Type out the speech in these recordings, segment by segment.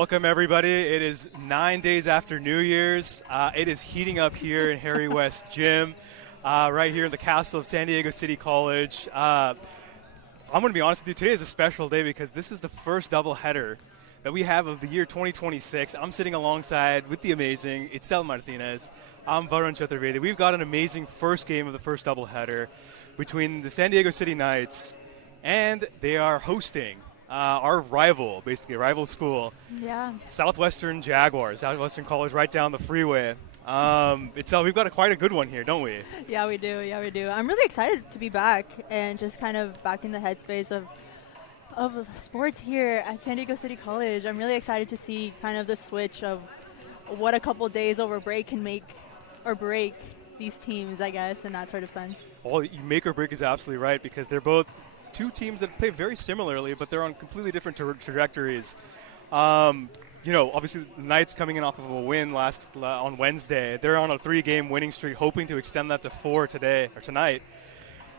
Welcome, everybody. It is 9 days after New Year's. It is heating up here in Harry West Gym, right here in the castle of San Diego City College. I'm going to be honest with you, today is a special day because this is the first doubleheader that we have of the year 2026. I'm sitting alongside with the amazing Itzel Martinez. I'm Varun Chaturvedi. We've got an amazing first game of the first doubleheader between the San Diego City Knights, and they are hosting our rival, basically a rival school, Southwestern Jaguars, Southwestern College, right down the freeway. Itzel, we've got quite a good one here, don't we? Yeah, we do. I'm really excited to be back and just kind of back in the headspace of sports here at San Diego City College. I'm really excited to see kind of the switch of what a couple days over break can make or break these teams, I guess, in that sort of sense. Well, you make or break is absolutely right because they're both two teams that play very similarly, but they're on completely different trajectories. Obviously the Knights coming in off of a win on Wednesday. They're on a 3-game winning streak, hoping to extend that to 4 tonight.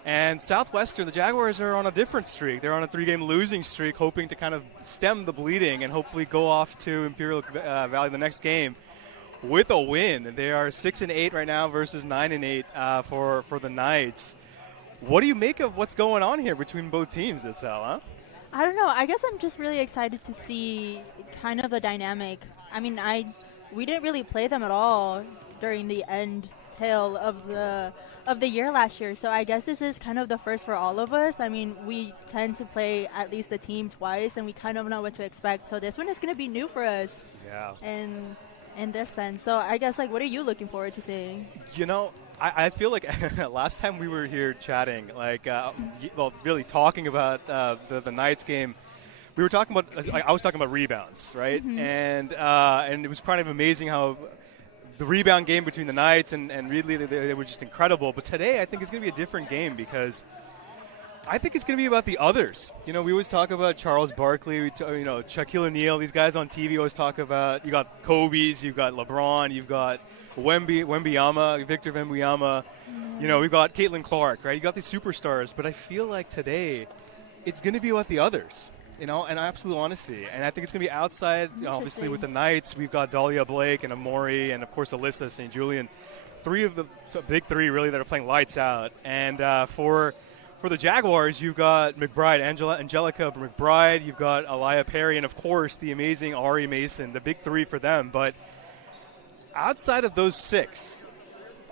And Southwestern, the Jaguars, are on a different streak. They're on a 3-game losing streak, hoping to kind of stem the bleeding and hopefully go off to Imperial Valley the next game with a win. They are 6-8 right now versus 9-8 for the Knights. What do you make of what's going on here between both teams, Itzel, huh? I don't know. I guess I'm just really excited to see kind of the dynamic. I mean, we didn't really play them at all during the tail of the year last year. So I guess this is kind of the first for all of us. I mean, we tend to play at least a team twice, and we kind of know what to expect. So this one is going to be new for us. Yeah. And in this sense. So I guess, what are you looking forward to seeing? I feel like last time we were here chatting, really talking about the Knights game, we were talking about, I was talking about rebounds, right? Mm-hmm. And it was kind of amazing how the rebound game between the Knights and really they were just incredible. But today I think it's going to be a different game because I think it's going to be about the others. We always talk about Charles Barkley, Shaquille O'Neal. These guys on TV always talk about, you got Kobe's, you've got LeBron, you've got Wembanyama, Victor Wembanyama. We've got Caitlin Clark, right? You got these superstars, but I feel like today it's going to be about the others, in absolute honesty. And I think it's going to be outside, obviously, with the Knights. We've got Dahlia Blake and Amori and, of course, Alyssa St. Julian. 3 of the big 3, really, that are playing lights out. And for the Jaguars, you've got McBride, Angelica McBride. You've got Aliyah Perry and, of course, the amazing Ari Mason, the big 3 for them. But outside of those 6,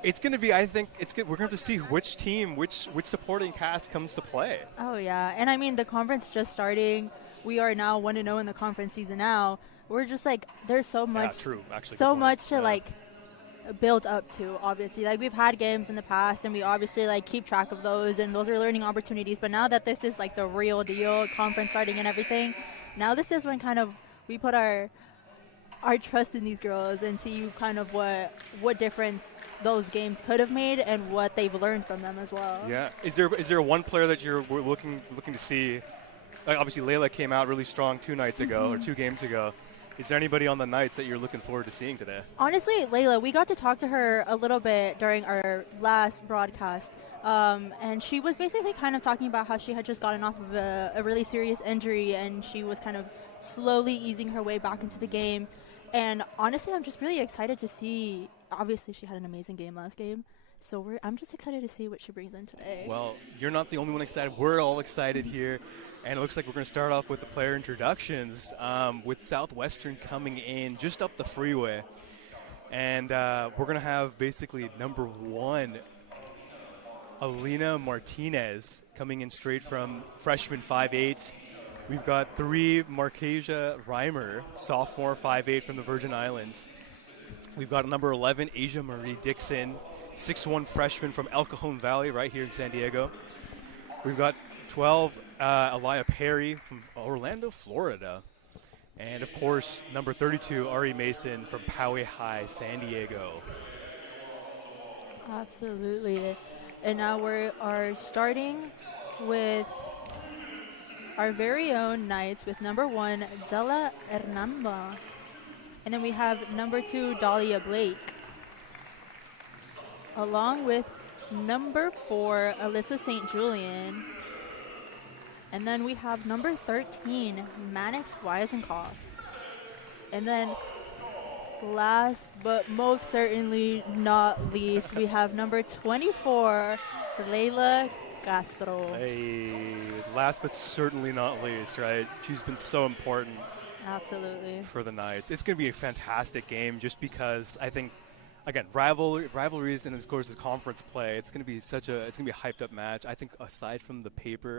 it's going to be, I think, we're going to have to see which team, which supporting cast comes to play. Oh, yeah. And, I mean, the conference just starting. We are now 1-0 in the conference season now. We're just, there's so much. Yeah, true. Actually, so much to, build up to, obviously. We've had games in the past, and we obviously, keep track of those, and those are learning opportunities. But now that this is, the real deal, conference starting and everything, now this is when kind of we put our trust in these girls and see kind of what difference those games could have made and what they've learned from them as well. Yeah. Is there one player that you're looking to see? Obviously, Layla came out really strong 2 nights ago or 2 games ago. Is there anybody on the Knights that you're looking forward to seeing today? Honestly, Layla, we got to talk to her a little bit during our last broadcast. And she was basically kind of talking about how she had just gotten off of a really serious injury, and she was kind of slowly easing her way back into the game. And honestly, I'm just really excited to see. Obviously, she had an amazing game last game. So I'm just excited to see what she brings in today. Well, you're not the only one excited. We're all excited here. And it looks like we're going to start off with the player introductions with Southwestern coming in just up the freeway. And we're going to have basically number 1, Alina Martinez, coming in straight from freshman 5'8". We've got 3, Markesia Reimer, sophomore 5'8" from the Virgin Islands. We've got number 11, Asia Marie Dixon, 6'1" freshman from El Cajon Valley right here in San Diego. We've got 12, Aliyah Perry from Orlando, Florida. And, of course, number 32, Ari Mason from Poway High, San Diego. Absolutely. And now we are starting with our very own Knights with number 1, Della Hernanda. And then we have number 2, Dahlia Blake. Along with number 4, Alyssa St. Julian. And then we have number 13, Mannix Weisenkopf. And then last but most certainly not least, we have number 24, Layla Castro. Hey, last but certainly not least, right? She's been so important. Absolutely. For the Knights. It's going to be a fantastic game just because I think, again, rivalries and of course the conference play. It's going to be it's going to be a hyped up match. I think aside from the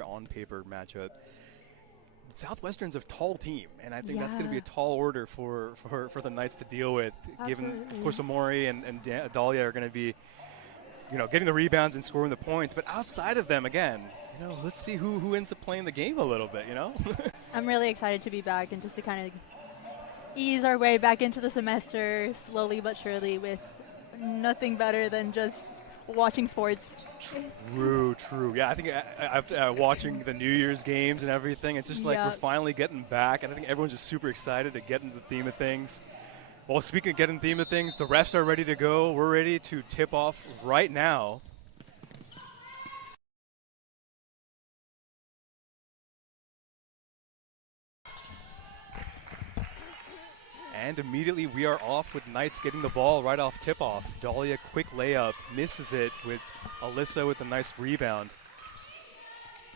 on paper matchup, Southwestern's a tall team, and I think that's going to be a tall order for the Knights to deal with. Absolutely. Given, of course, Amori and Dahlia are going to be, getting the rebounds and scoring the points. But outside of them, again, let's see who ends up playing the game a little bit, I'm really excited to be back and just to kind of ease our way back into the semester slowly but surely with nothing better than just watching sports. True. Yeah, I think after watching the New Year's games and everything, it's just like we're finally getting back, and I think everyone's just super excited to get into the theme of things. Well, speaking of getting the theme of things, the refs are ready to go. We're ready to tip off right now. And immediately we are off with Knights getting the ball right off tip-off. Dahlia, quick layup, misses it with Alyssa with a nice rebound.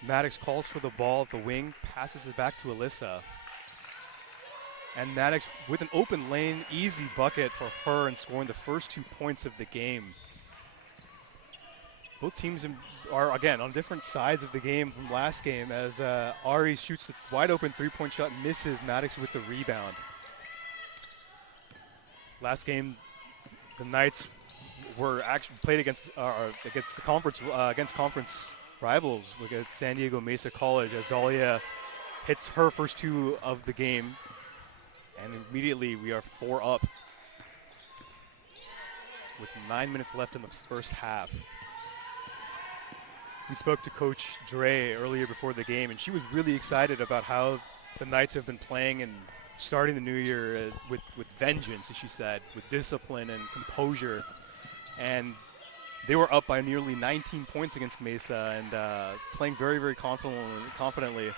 Maddox calls for the ball at the wing, passes it back to Alyssa. And Maddox with an open lane, easy bucket for her and scoring the first 2 points of the game. Both teams are, again, on different sides of the game from last game as Ari shoots a wide open three-point shot, misses. Maddox with the rebound. Last game, the Knights were actually played against the conference rivals against San Diego Mesa College as Dahlia hits her first 2 of the game, and immediately we are 4 up with 9 minutes left in the first half. We spoke to Coach Dre earlier before the game, and she was really excited about how the Knights have been playing and starting the new year with vengeance, as she said, with discipline and composure. And they were up by nearly 19 points against Mesa and playing very, very confidently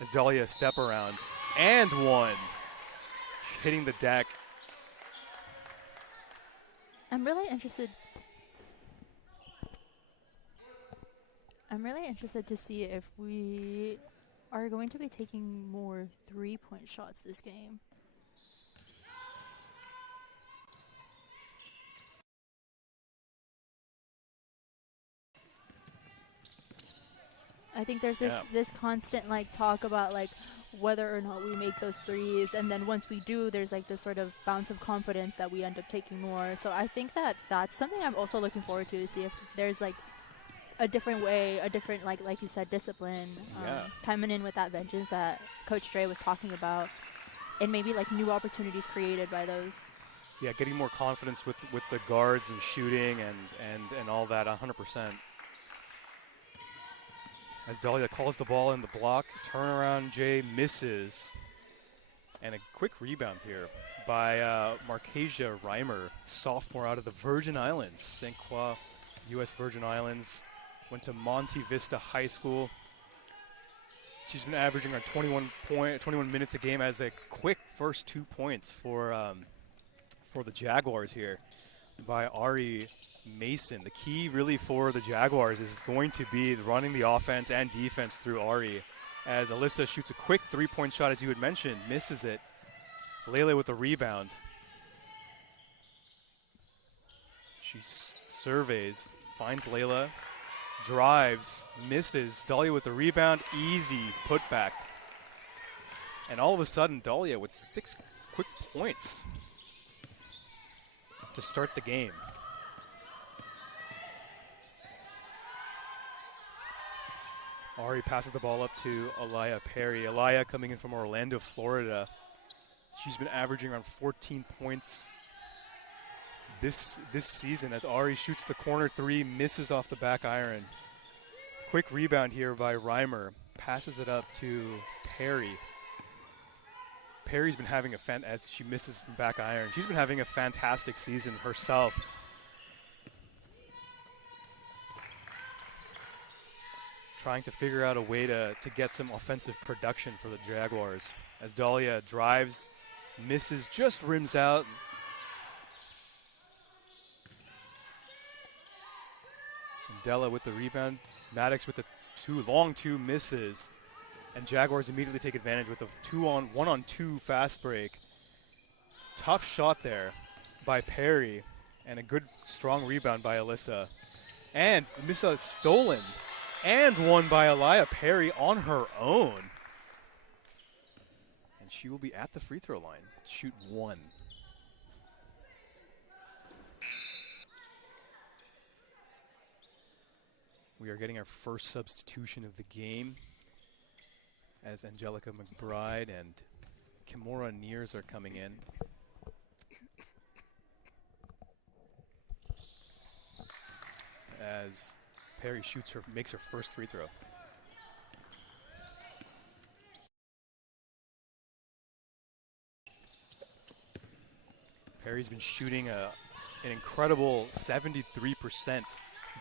as Dahlia step around. And one. Hitting the deck. I'm really interested to see if we are going to be taking more three-point shots this game. I think there's this constant talk about whether or not we make those threes, and then once we do, there's this sort of bounce of confidence that we end up taking more. So I think that's something I'm also looking forward to see if there's a different way, a different like you said, discipline, coming in with that vengeance that Coach Dre was talking about, and maybe new opportunities created by those. Yeah, getting more confidence with the guards and shooting and all that, 100%. As Dahlia calls the ball in the block, turnaround Jay misses. And a quick rebound here by Markesia Reimer, sophomore out of the Virgin Islands, St. Croix, U.S. Virgin Islands. Went to Monte Vista High School. She's been averaging around 21 minutes a game as a quick first 2 points for the Jaguars here by Ari Mason. The key really for the Jaguars is going to be running the offense and defense through Ari, as Alyssa shoots a quick three-point shot, as you had mentioned, misses it. Lele with the rebound. She surveys, finds Layla, drives, misses. Dahlia with the rebound, easy putback. And all of a sudden, Dahlia with 6 quick points to start the game. Ari passes the ball up to Aliyah Perry. Aliyah coming in from Orlando, Florida. She's been averaging around 14 points this season as Ari shoots the corner three, misses off the back iron. Quick rebound here by Reimer. Passes it up to Perry. Perry's been having as she misses from back iron. She's been having a fantastic season herself. Trying to figure out a way to get some offensive production for the Jaguars. As Dahlia drives, Misses, just rims out. Della with the rebound. Maddox with the long two misses. And Jaguars immediately take advantage with a 1-on-2 fast break. Tough shot there by Perry. And a good, strong rebound by Alyssa. And Missa stolen. And won by Aliyah Perry on her own. And she will be at the free throw line. Shoot one. We are getting our first substitution of the game as Angelica McBride and Kimura Neers are coming in. As Perry makes her first free throw. Perry's been shooting an incredible 73%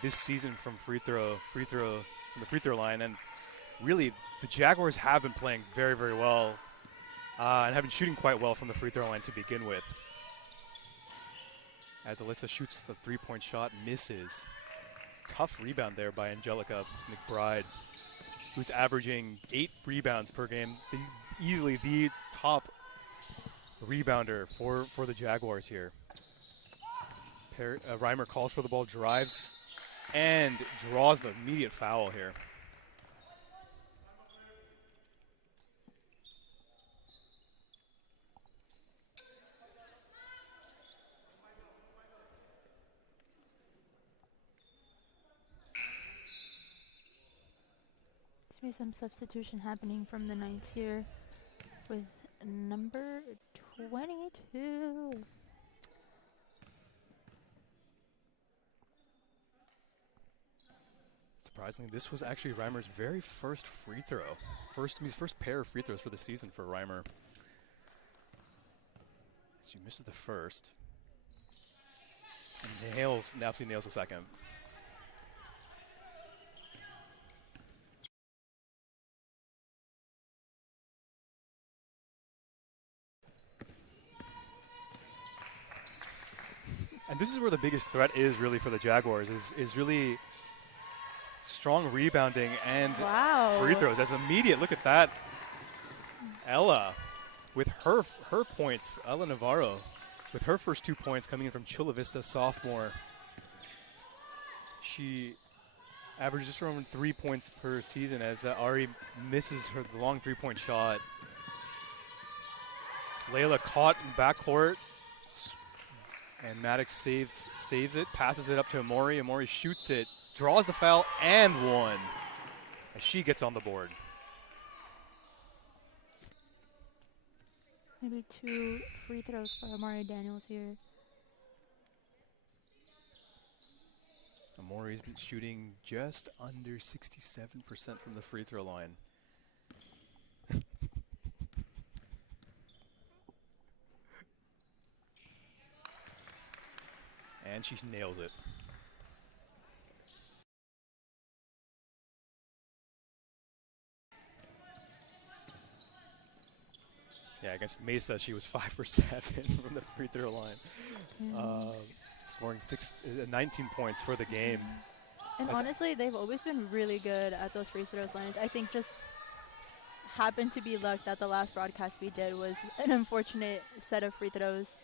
this season from the free throw line, and really the Jaguars have been playing very, very well and have been shooting quite well from the free throw line to begin with. As Alyssa shoots the three-point shot, misses. Tough rebound there by Angelica McBride, who's averaging 8 rebounds per game, easily the top rebounder for the Jaguars here. Reimer calls for the ball, drives, and draws the immediate foul here. Seems to be some substitution happening from the Knights here with number 22. Surprisingly, this was actually Reimer's very first free throw. His first pair of free throws for the season for Reimer. She misses the first. And absolutely nails the second. And this is where the biggest threat is really for the Jaguars, is really strong rebounding and free throws. As immediate, look at that. Ella with her points, Ella Navarro with her first 2 points coming in from Chula Vista, sophomore. She averages just around 3 points per season as Ari misses her long three-point shot. Layla caught in backcourt. And Maddox saves it, passes it up to Amori. Amori shoots it, draws the foul, and one. As she gets on the board. Maybe 2 free throws for Amari Daniels here. Amori's been shooting just under 67% from the free throw line. And she nails it. Yeah, against Mesa, she was 5 for 7 from the free throw line, scoring 19 points for the game. And honestly, they've always been really good at those free throws lines. I think just happened to be luck that the last broadcast we did was an unfortunate set of free throws.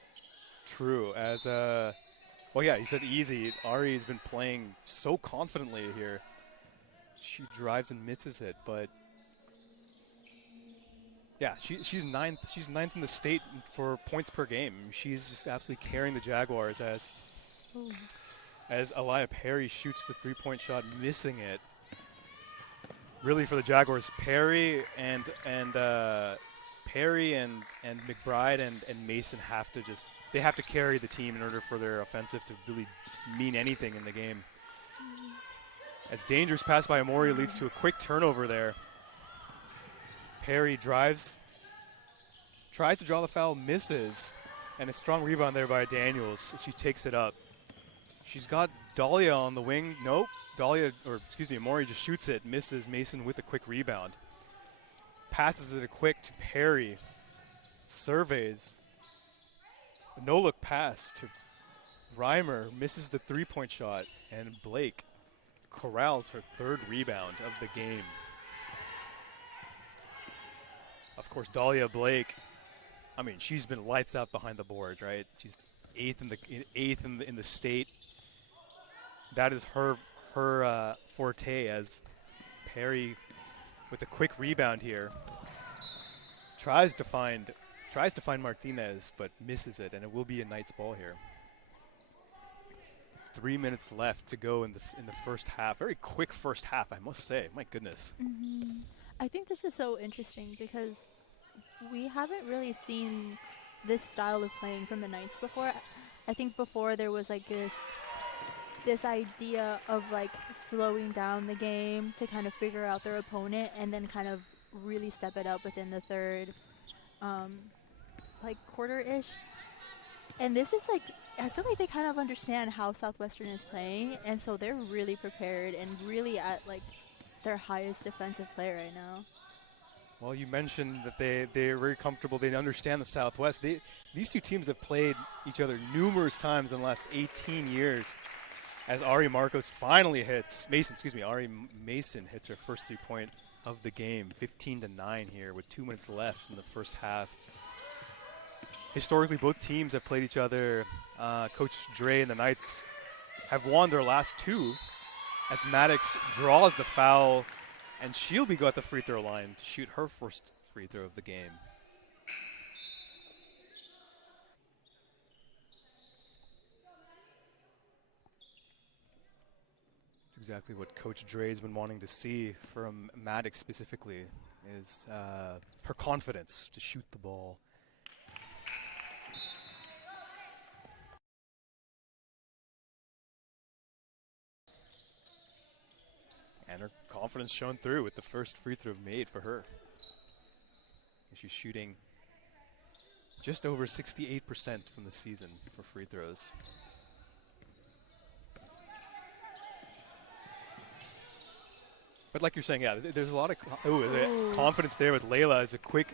True. Well, yeah, you said easy. Ari's been playing so confidently here. She drives and misses it, but yeah, she's ninth. She's ninth in the state for points per game. She's just absolutely carrying the Jaguars as Aliyah Perry shoots the three-point shot, missing it. Really for the Jaguars, Perry and McBride and Mason have to carry the team in order for their offensive to really mean anything in the game. As dangerous pass by Amori leads to a quick turnover there. Perry drives, tries to draw the foul, misses, and a strong rebound there by Daniels. She takes it up. She's got Dahlia on the wing. Nope. Amori just shoots it, misses. Mason with a quick rebound. Passes it quick to Perry. Surveys, no-look pass to Reimer, misses the three-point shot, and Blake corrals her third rebound of the game. Of course, Dahlia Blake, I mean, she's been lights out behind the board, right? She's eighth in the state. That is her forte, as Perry with a quick rebound here tries to find Martinez, but misses it, and it will be a Knights ball here. 3 minutes left to go in the first half. Very quick first half, I must say. My goodness. Mm-hmm. I think this is so interesting because we haven't really seen this style of playing from the Knights before. I think before there was like this idea of like slowing down the game to kind of figure out their opponent and then kind of really step it up within the third like quarter-ish. And this is like, I feel like they kind of understand how Southwestern is playing, and so they're really prepared and really at like their highest defensive play right now. Well, you mentioned that they're very comfortable. They understand the Southwest. These two teams have played each other numerous times in the last 18 years. As Ari Marcos finally hits, Ari Mason hits her first 3-point of the game, 15-9 here with 2 minutes left in the first half. Historically, both teams have played each other. Coach Dre and the Knights have won their last two, as Maddox draws the foul, and she'll be at the free throw line to shoot her first free throw of the game. It's exactly what Coach Dre's been wanting to see from Maddox specifically, is her confidence to shoot the ball. And her confidence shown through with the first free throw made for her. She's shooting just over 68% from the season for free throws. But like you're saying, yeah, there's a lot of confidence there with Layla. It's a quick,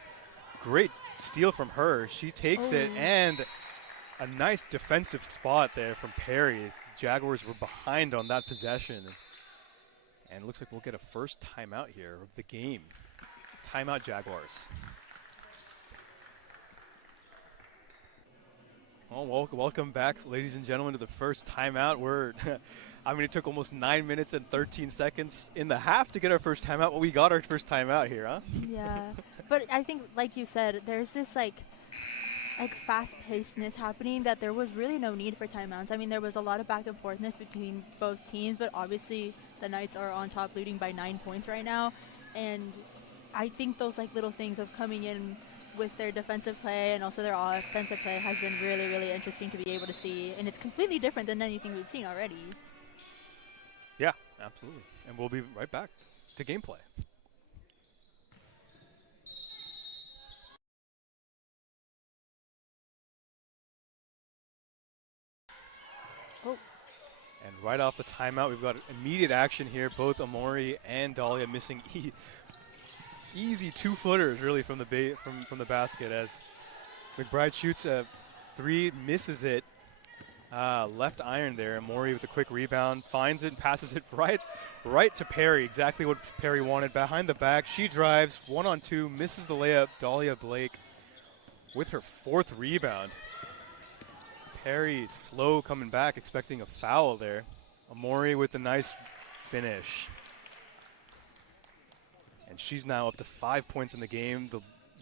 great steal from her. She takes it, and a nice defensive spot there from Perry. Jaguars were behind on that possession. And it looks like we'll get a first timeout here of the game. Timeout, Jaguars. Well, welcome back, ladies and gentlemen, to the first timeout. I mean, it took almost 9 minutes and 13 seconds in the half to get our first timeout. Well, we got our first timeout here, huh? Yeah. But I think, like you said, there's this like fast-pacedness happening that there was really no need for timeouts. I mean, there was a lot of back and forthness between both teams, but obviously the Knights are on top, leading by 9 points right now. And I think those like little things of coming in with their defensive play and also their offensive play has been really, really interesting to be able to see. And it's completely different than anything we've seen already. Yeah, absolutely. And we'll be right back to gameplay. And right off the timeout, we've got immediate action here. Both Amori and Dahlia missing easy two-footers, really, from the basket, as McBride shoots a three, misses it. Left iron there. Amori with a quick rebound, finds it and passes it right to Perry. Exactly what Perry wanted. Behind the back, she drives, 1-on-2, misses the layup. Dahlia Blake with her fourth rebound. Perry slow coming back, expecting a foul there. Amori with a nice finish. And she's now up to 5 points in the game. The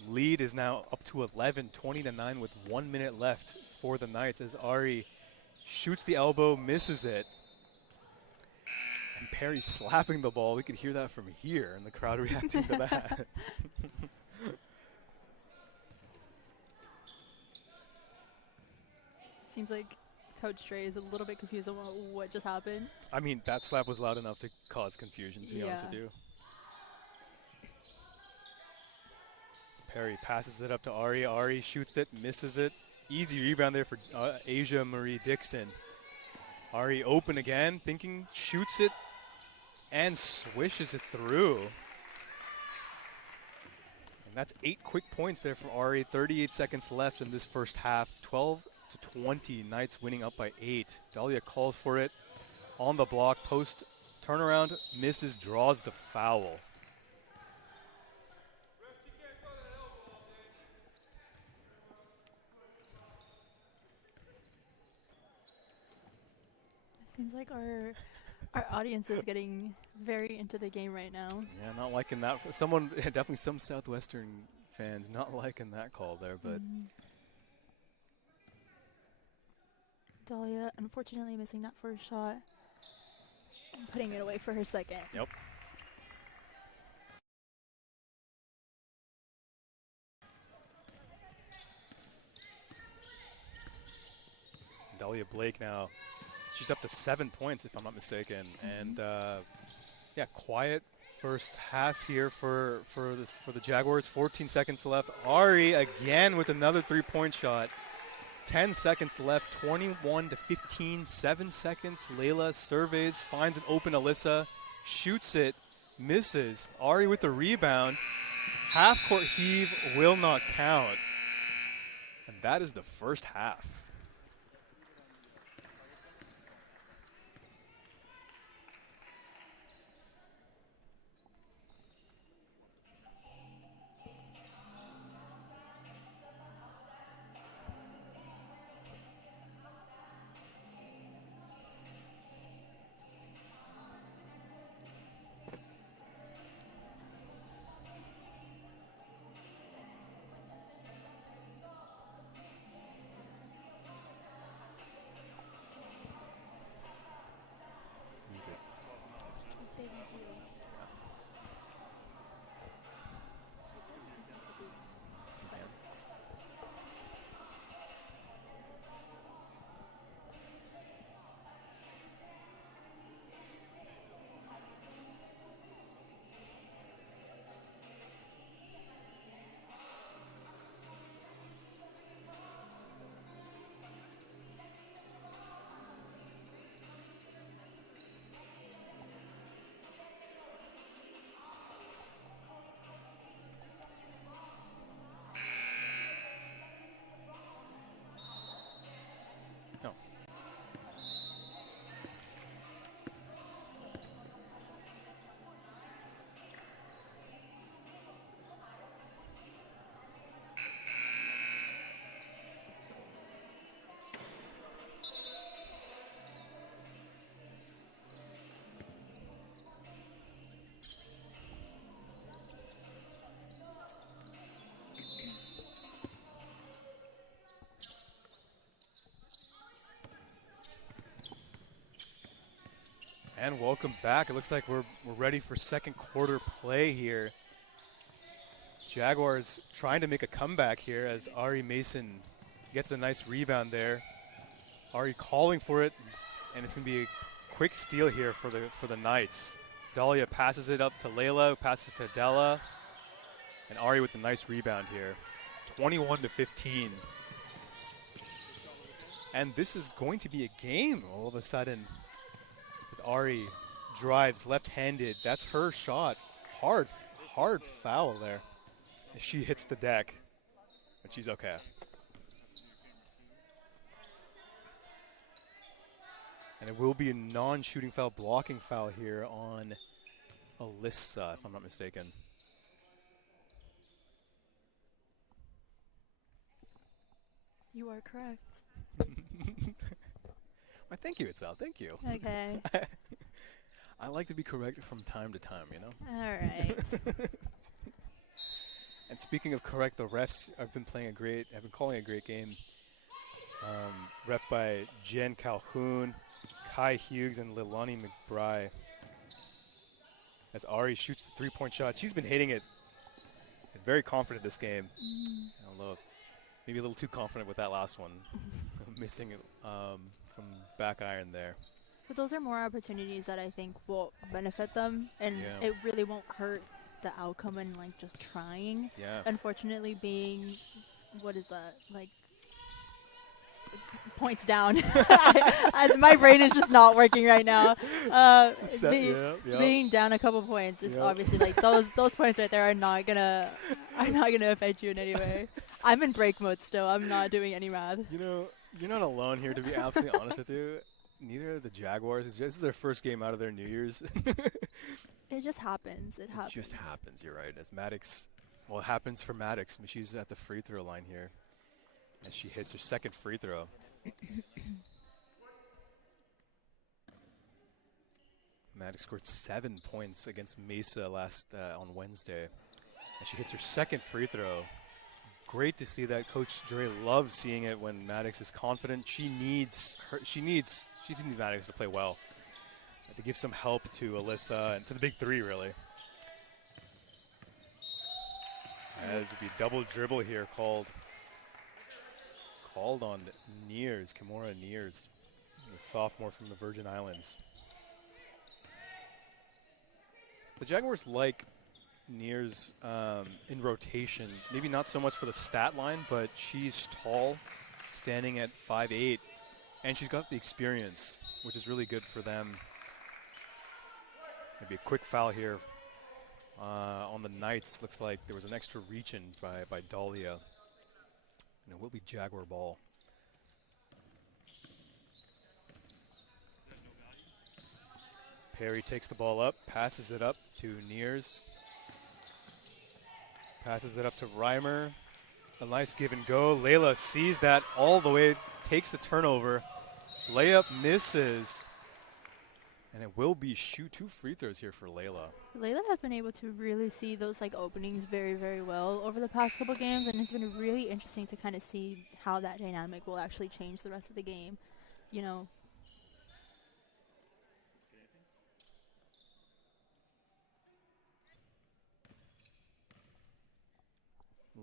lead is now up to 11, 20-9 with 1 minute left for the Knights, as Ari shoots the elbow, misses it. And Perry slapping the ball. We could hear that from here, and the crowd reacting to that. Seems like Coach Dre is a little bit confused on what just happened. I mean, that slap was loud enough to cause confusion, to be honest with you. Perry passes it up to Ari. Ari shoots it, misses it. Easy rebound there for Asia Marie Dixon. Ari open again, thinking, shoots it, and swishes it through. And that's 8 quick points there for Ari. 38 seconds left in this first half. 12 to 20. Knights winning up by 8. Dahlia calls for it on the block. Post turnaround, misses, draws the foul. Seems like our audience is getting very into the game right now. Yeah, not liking that. Someone, definitely some Southwestern fans not liking that call there, but. Dahlia, unfortunately, missing that first shot. And putting it away for her second. Yep. Dahlia Blake now. She's up to 7 points, if I'm not mistaken. And yeah, quiet first half here for the Jaguars. 14 seconds left. Ari again with another 3-point shot. 10 seconds left. 21-15. 7 seconds. Layla surveys, finds an open Alyssa, shoots it, misses. Ari with the rebound. Half court heave will not count. And that is the first half. And welcome back. It looks like we're ready for second quarter play here. Jaguars trying to make a comeback here as Ari Mason gets a nice rebound there. Ari calling for it, and it's going to be a quick steal here for the Knights. Dahlia passes it up to Layla, passes to Della, and Ari with the nice rebound here. 21-15. And this is going to be a game all of a sudden. As Ari drives left-handed, that's her shot. Hard foul there. She hits the deck, but she's okay. And it will be a non-shooting foul, blocking foul here on Alyssa, if I'm not mistaken. You are correct. Well, thank you, Itzel. Thank you. Okay. I like to be correct from time to time, you know? All right. And speaking of correct, the refs have been calling a great game. Ref by Jen Calhoun, Kai Hughes, and Lilani McBride. As Ari shoots the 3-point shot. She's been hitting it. Very confident this game. Although maybe a little too confident with that last one. Missing it from back iron there. But those are more opportunities that I think will benefit them, and it really won't hurt the outcome and like just trying. Yeah. Unfortunately, being what is that like? Points down. My brain is just not working right now. Being down a couple points is obviously like those points right there are not gonna affect you in any way. I'm in break mode still. I'm not doing any math. You know, You're not alone here, to be absolutely honest with you. Neither of the Jaguars. This is their first game out of their New Year's. It just happens. It happens. It just happens. You're right. As Maddox, well, it happens for Maddox. She's at the free throw line here, as she hits her second free throw. Maddox scored 7 points against Mesa on Wednesday, and she hits her second free throw. Great to see that. Coach Dre loves seeing it when Maddox is confident. She needs Maddox to play well, to give some help to Alyssa and to the big three, really. As the double dribble here called on Nears, Kimura Nears, the sophomore from the Virgin Islands. The Jaguars like Nears in rotation, maybe not so much for the stat line, but she's tall, standing at 5'8", and she's got the experience, which is really good for them. Maybe a quick foul here on the Knights. Looks like there was an extra reach-in by Dahlia. And it will be Jaguar ball. Perry takes the ball up, passes it up to Nears. Passes it up to Reimer. A nice give and go. Layla sees that all the way, takes the turnover. Layup misses. And it will be two free throws here for Layla. Layla has been able to really see those openings very, very well over the past couple games, and it's been really interesting to kind of see how that dynamic will actually change the rest of the game. You know.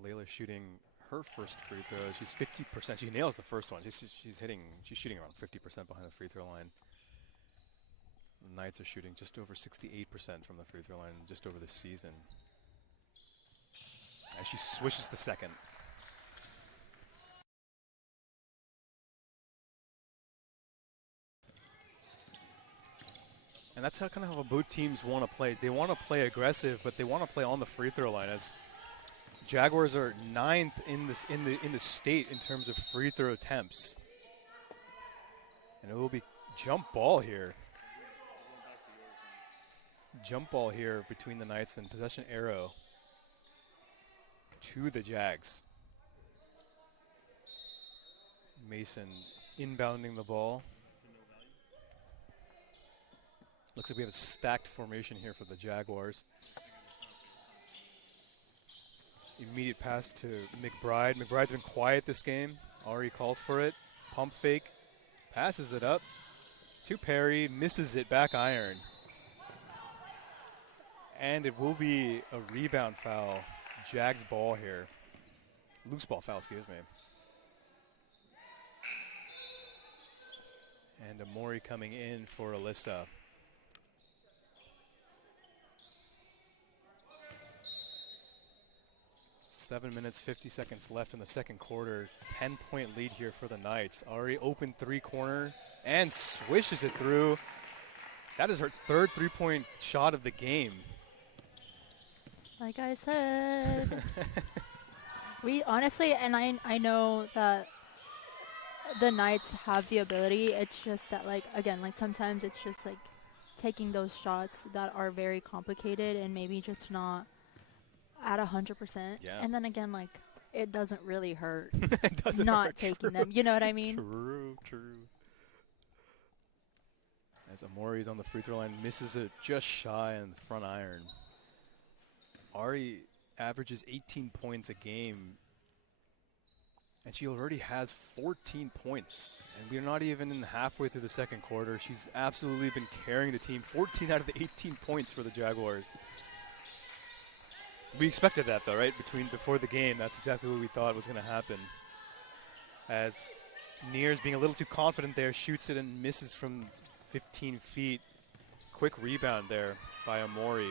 Layla shooting her first free throw. She's 50%. She nails the first one. She's shooting around 50% behind the free throw line. The Knights are shooting just over 68% from the free throw line just over the season. As she swishes the second. And that's how kind of how both teams want to play. They want to play aggressive, but they want to play on the free throw line. As Jaguars are 9th in the state in terms of free throw attempts. And it will be jump ball here. Jump ball here between the Knights and possession arrow to the Jags. Mason inbounding the ball. Looks like we have a stacked formation here for the Jaguars. Immediate pass to McBride. McBride's been quiet this game. Already calls for it. Pump fake. Passes it up to Perry. Misses it. Back iron. And it will be a rebound foul. Jags ball here. Loose ball foul, excuse me. And Amori coming in for Alyssa. Seven minutes, 50 seconds left in the second quarter. 10-point lead here for the Knights. Ari open three-corner and swishes it through. That is her third three-point shot of the game. Like I said, we honestly, and I know that the Knights have the ability. It's just that, again, sometimes it's just taking those shots that are very complicated and maybe just not at 100%. Yeah. And then again, it doesn't really hurt it doesn't not hurt, taking true. them. You know what I mean? True. As Amori's on the free throw line, misses it just shy on the front iron. Ari averages 18 points a game, and she already has 14 points. And we're not even in halfway through the second quarter. She's absolutely been carrying the team. 14 out of the 18 points for the Jaguars. We expected that, though, right? Before the game, that's exactly what we thought was going to happen. As Nears, being a little too confident there, shoots it and misses from 15 feet. Quick rebound there by Amori.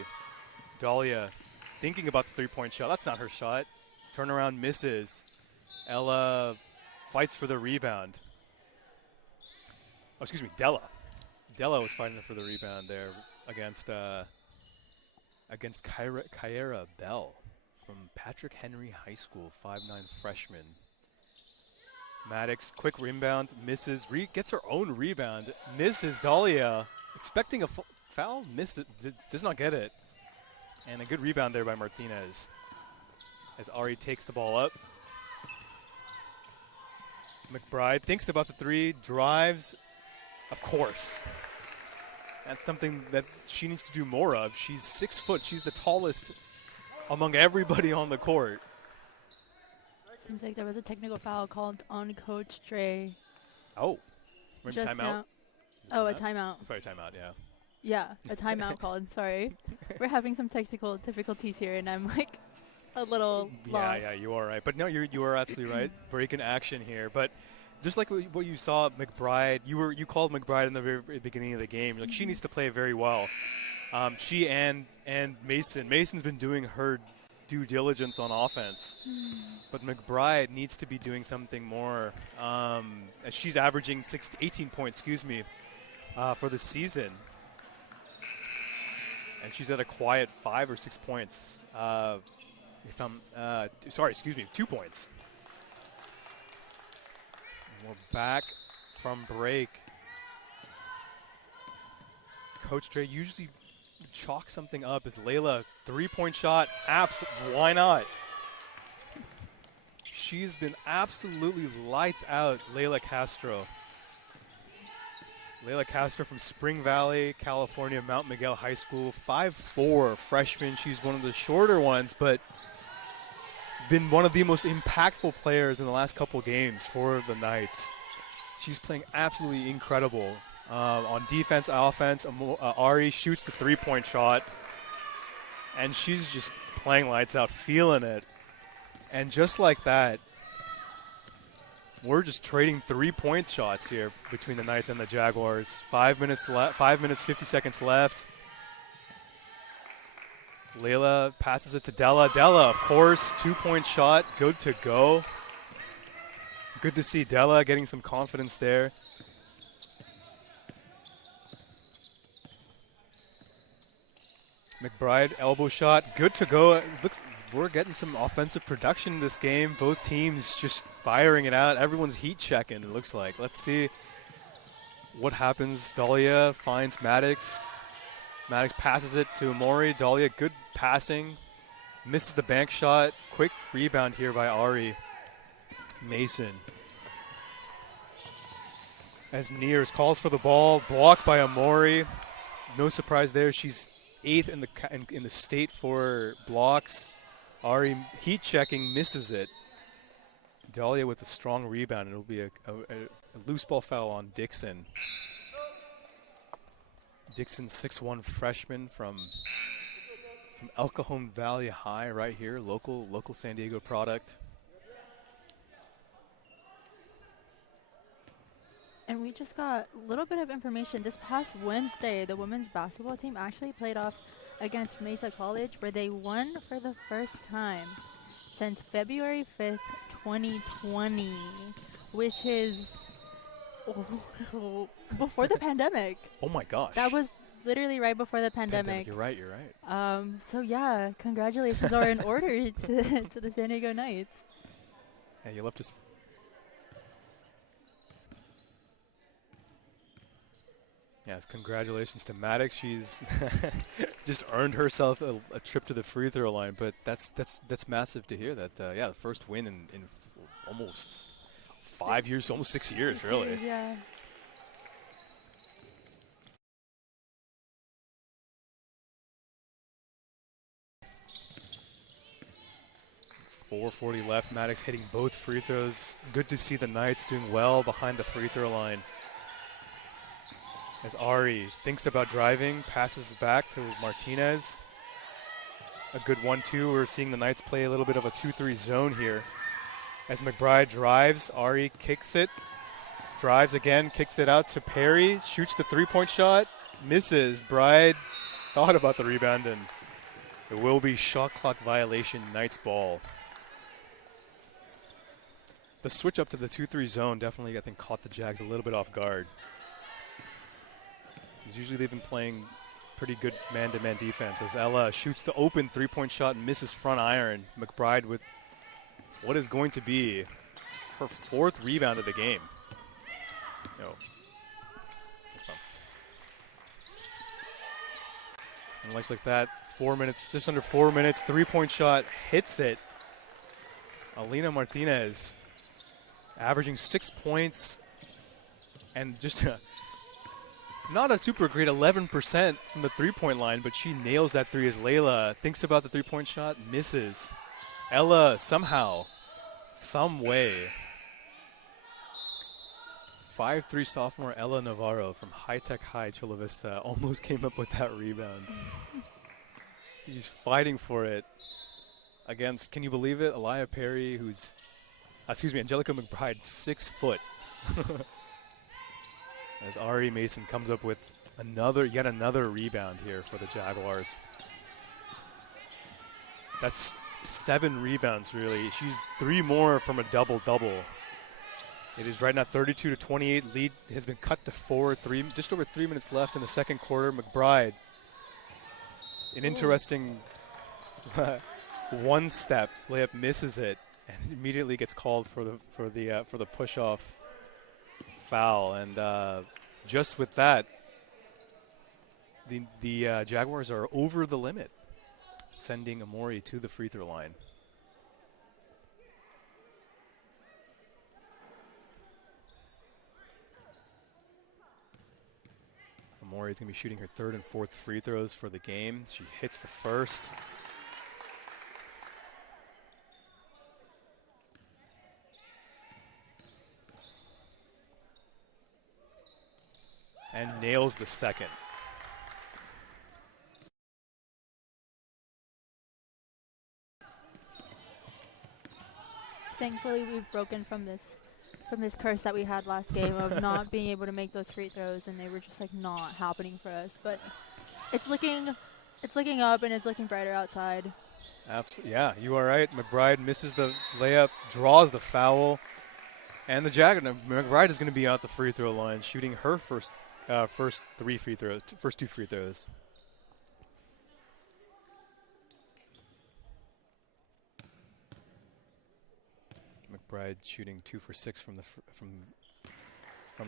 Dahlia thinking about the three-point shot. That's not her shot. Turnaround misses. Ella fights for the rebound. Oh, excuse me, Della. Della was fighting for the rebound there against Kyra Bell from Patrick Henry High School, 5'9" freshman. Maddox, quick rebound, misses, gets her own rebound, misses. Dahlia expecting a foul, misses, does not get it. And a good rebound there by Martinez as Ari takes the ball up. McBride thinks about the three, drives, of course. That's something that she needs to do more of. She's 6 foot, she's the tallest among everybody on the court. Seems like there was a technical foul called on Coach Dre. Oh, we're in timeout? Oh, a timeout. Probably timeout, yeah. Yeah, a timeout called. Sorry. We're having some technical difficulties here, and I'm like a little lost. Yeah, you are right. But no, you are absolutely right. Break in action here. But just like what you saw McBride, you called McBride in the very beginning of the game. Like, she needs to play very well. She and Mason. Mason's been doing her due diligence on offense. But McBride needs to be doing something more. As she's averaging 18 points, for the season. And she's at a quiet 5 or 6 points. 2 points. And we're back from break. Coach Dre usually chalk something up. As Layla, 3-point shot, why not? She's been absolutely lights out, Layla Castro. Layla Castro from Spring Valley, California, Mount Miguel High School, 5'4", freshman. She's one of the shorter ones, but been one of the most impactful players in the last couple games for the Knights. She's playing absolutely incredible. On defense, offense, Ari shoots the 3-point shot, and she's just playing lights out, feeling it. And just like that, we're just trading 3-point shots here between the Knights and the Jaguars. 5 minutes left. 5 minutes, 50 seconds left. Layla passes it to Della. Della, of course, 2-point shot, good to go. Good to see Della getting some confidence there. McBride, elbow shot, good to go. Looks, we're getting some offensive production in this game. Both teams just firing it out. Everyone's heat checking, it looks like. Let's see what happens. Dahlia finds Maddox. Maddox passes it to Mori. Dahlia, good passing. Misses the bank shot. Quick rebound here by Ari. Mason. As Nears calls for the ball, blocked by Amori. No surprise there. She's 8th in the state for blocks. Ari heat checking, misses it. Dahlia with a strong rebound. It'll be a loose ball foul on Dixon. Dixon, 6'1" freshman from El Cajon Valley High, right here, local San Diego product. And we just got a little bit of information. This past Wednesday, the women's basketball team actually played off against Mesa College, where they won for the first time since February 5th, 2020, which is before the pandemic. Oh my gosh. That was literally right before the pandemic. You're right. So yeah, congratulations are in order to the San Diego Knights. Yeah, you'll have to Yes, congratulations to Maddox. She's just earned herself a trip to the free throw line, but that's massive to hear that. The first win in almost 5 years, almost 6 years, really. Yeah. .440 left. Maddox hitting both free throws. Good to see the Knights doing well behind the free throw line. As Ari thinks about driving, passes back to Martinez. A good 1-2. We're seeing the Knights play a little bit of a 2-3 zone here. As McBride drives, Ari kicks it. Drives again, kicks it out to Perry. Shoots the 3-point shot. Misses. Bride thought about the rebound, and it will be shot clock violation, Knights ball. The switch up to the 2-3 zone definitely, I think, caught the Jags a little bit off guard. Usually they've been playing pretty good man-to-man defense as Ella shoots the open 3-point shot and misses front iron. McBride with what is going to be her 4th rebound of the game. No. And like that, 4 minutes, just under 4 minutes, 3-point shot, hits it. Alina Martinez averaging 6 points and just not a super great 11% from the 3-point line, but she nails that 3 as Layla thinks about the 3-point shot, misses. Ella somehow, some way. 5'3" sophomore Ella Navarro from High Tech High Chula Vista almost came up with that rebound. He's fighting for it against, can you believe it, Aliyah Perry, who's, Angelica McBride, 6 foot. As Ari Mason comes up with yet another rebound here for the Jaguars. That's 7 rebounds, really. She's 3 more from a double-double. It is right now 32-28. Lead has been cut to 4. Just over 3 minutes left in the second quarter. McBride, an interesting one-step layup, misses it, and immediately gets called for the push-off foul. And just with that, the Jaguars are over the limit, sending Amori to the free throw line. Amori is going to be shooting her 3rd and 4th free throws for the game. She hits the first. And nails the second. Thankfully, we've broken from this curse that we had last game of not being able to make those free throws, and they were just like not happening for us. But it's looking up, and it's looking brighter outside. Absolutely, yeah, you are right. McBride misses the layup, draws the foul, and the McBride is going to be out the free throw line, shooting her first 2 free throws. McBride shooting 2 for 6 from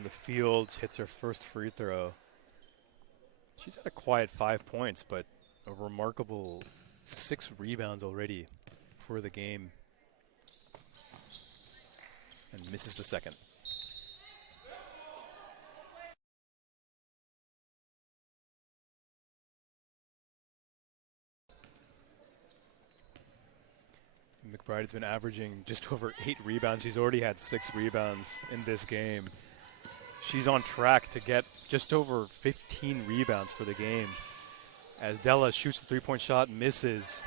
the field, hits her first free throw. She's had a quiet 5 points, but a remarkable 6 rebounds already for the game. And misses the second. McBride has been averaging just over 8 rebounds. She's already had 6 rebounds in this game. She's on track to get just over 15 rebounds for the game. As Della shoots the 3-point shot, misses.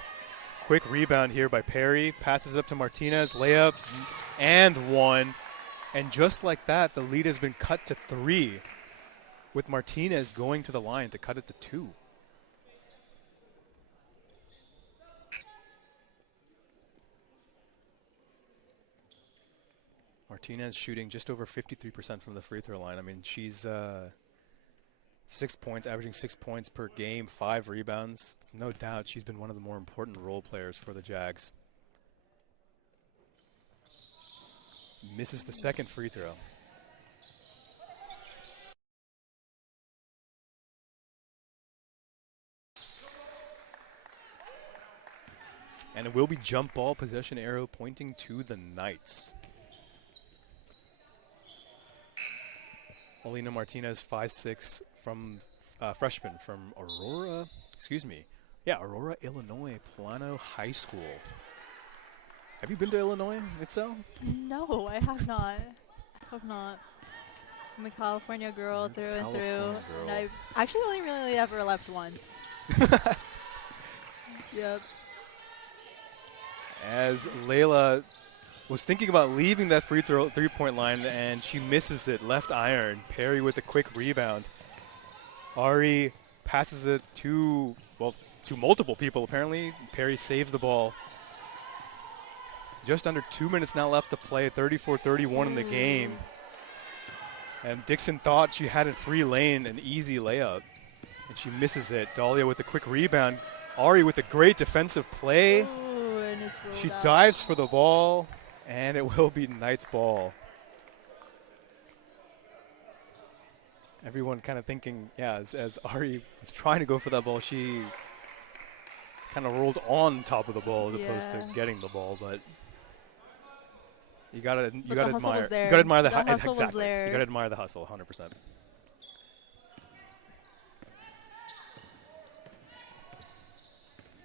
Quick rebound here by Perry. Passes up to Martinez, layup, and 1. And just like that, the lead has been cut to 3, with Martinez going to the line to cut it to 2. Martinez shooting just over 53% from the free throw line. I mean, she's 6 points, averaging 6 points per game, 5 rebounds. It's no doubt she's been one of the more important role players for the Jags. Misses the second free throw. And it will be jump ball, possession arrow pointing to the Knights. Alina Martinez, 5'6", from freshman from Aurora, Aurora, Illinois, Plano High School. Have you been to Illinois, Itzel? No, I have not. I'm a California girl through and through. And I've actually only really ever left once. Yep. As Layla was thinking about leaving that 3-point line, and she misses it, left iron. Perry with a quick rebound. Ari passes it to multiple people, apparently. Perry saves the ball. Just under 2 minutes now left to play, 34-31 in the game. And Dixon thought she had a free lane, an easy layup, and she misses it. Dahlia with a quick rebound. Ari with a great defensive play. Ooh, and it's she out. dives for the ball, And it will be Knights ball. Everyone kind of thinking, as Ari was trying to go for that ball, she kind of rolled on top of the ball as opposed to getting the ball. But you gotta admire the hustle. Exactly. You gotta admire the hustle, 100%.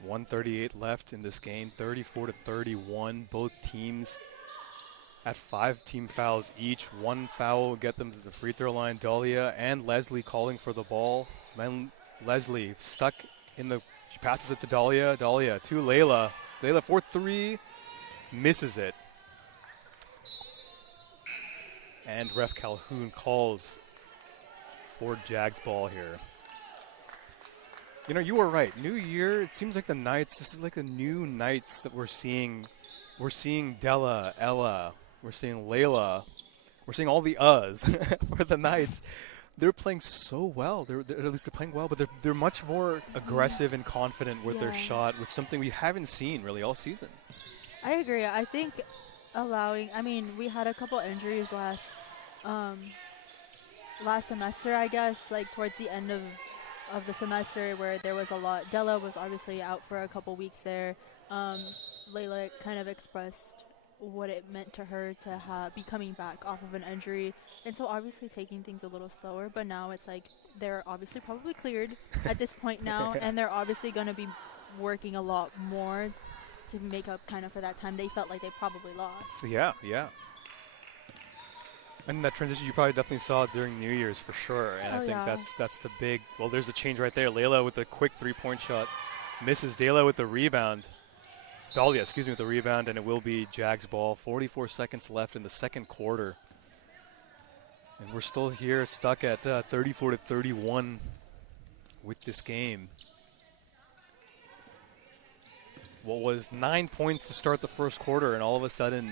.138 left in this game, 34-31. Both teams at 5 team fouls each. One foul will get them to the free throw line. Dahlia and Leslie calling for the ball. Then Leslie stuck in the, she passes it to Dahlia. Dahlia to Layla. Layla for 3, misses it. And Ref Calhoun calls for Jags ball here. You know, you were right. New year, it seems like the Knights, this is like the new Knights that we're seeing. We're seeing Della, Ella, we're seeing Layla, we're seeing all the for the Knights. They're playing so well. At least they're playing well, but they're much more aggressive and confident with their shot, which is something we haven't seen really all season. I agree. I think we had a couple injuries last semester, I guess, like towards the end of the semester where there was a lot. Della was obviously out for a couple weeks there. Layla kind of expressed what it meant to her to be coming back off of an injury, and so obviously taking things a little slower. But now it's like they're obviously probably cleared at this point now, and they're obviously going to be working a lot more to make up kind of for that time they felt like they probably lost. Yeah. And that transition you probably definitely saw during New Year's for sure. And I think that's the big, well, there's a change right there. Layla with a quick 3-point shot. Misses Dahlia with the rebound. Dahlia, with the rebound, and it will be Jags ball. 44 seconds left in the second quarter. And we're still here stuck at 34-31 with this game. What was 9 points to start the first quarter, and all of a sudden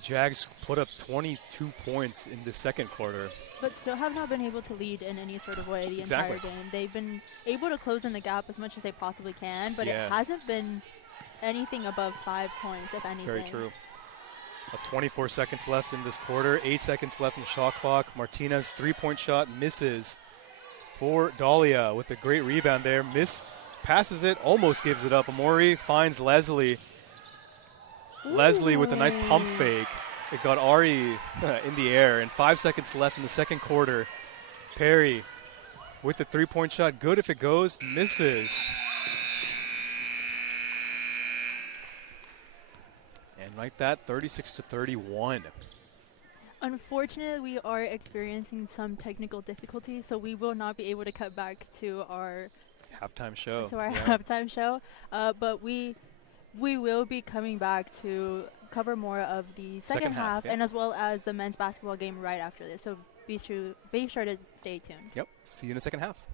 Jags put up 22 points in the second quarter. But still have not been able to lead in any sort of way the entire game. They've been able to close in the gap as much as they possibly can, but it hasn't been anything above 5 points, if anything. Very true. 24 seconds left in this quarter, 8 seconds left in the shot clock. Martinez 3-point shot misses for Dahlia with a great rebound there. Passes it, almost gives it up. Amori finds Leslie. Ooh. Leslie with a nice pump fake. It got Ari in the air, and 5 seconds left in the second quarter. Perry with the 3-point shot. Good if it goes. Misses. And like that, 36-31. Unfortunately, we are experiencing some technical difficulties, so we will not be able to cut back to our halftime show. Halftime show. But we will be coming back to cover more of the second half, and as well as the men's basketball game right after this. So be sure to stay tuned. Yep. See you in the second half.